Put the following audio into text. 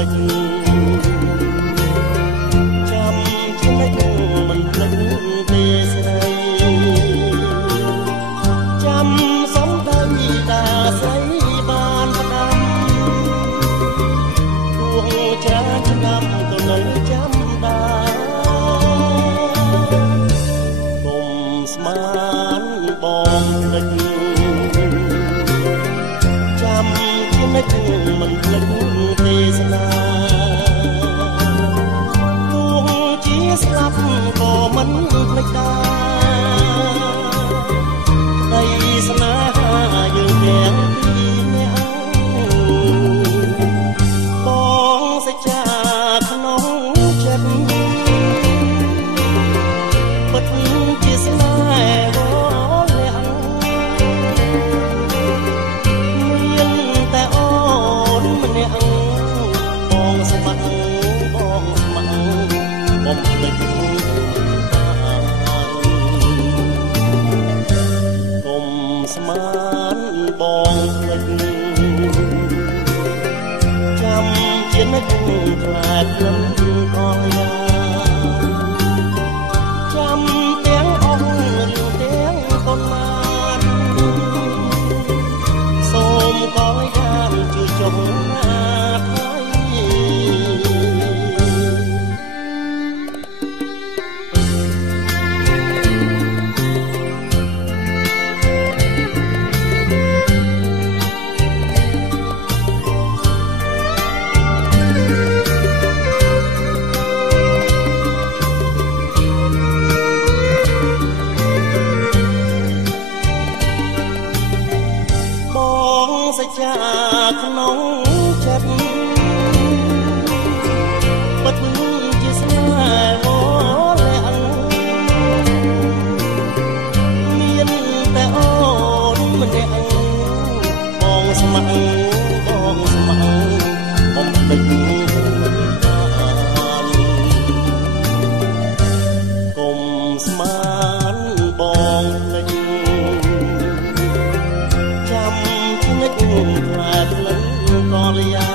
លេចចាំចំណេះមិនភ្លេចទេស្រីចាំសំដីតាស្រីបានផ្ដាំទួងច្រើនឆ្នាំក៏នៅចាំដែរកុំស្មានបងភ្លេចចាំចំណេះមិនភ្លេចទេសនាទួងជាស្លាប់ក៏មិនភ្លេចដែរដីស្នេហាយើងទាំងពីរនាក់បងសេចក្ដីក្នុងចិត្តពិតជាស្នេហ៍វល់លាក់មានតែអូនម្នាក់បងស្ម័គ្របងស្ម័គ្របំភ្លេចកុំស្មានបងភ្លេចចាំជានិច្ចខ្លាចលំកងយ៉ាចាំទាំងអស់រឿងទាំងកូនបានសូមកងយ៉ាជួយចុងណាថ្លៃសេចក្ដីក្នុងចិត្តពិតជាស្នេហ៍វល់លាក់មានតែអូនម្នាក់បងស្ម័គ្របងស្ម័គ្របំភ្លេចបានកុំស្មានបងភ្លេចចាំចំណេះខ្លាចលឹងកលយ៉ា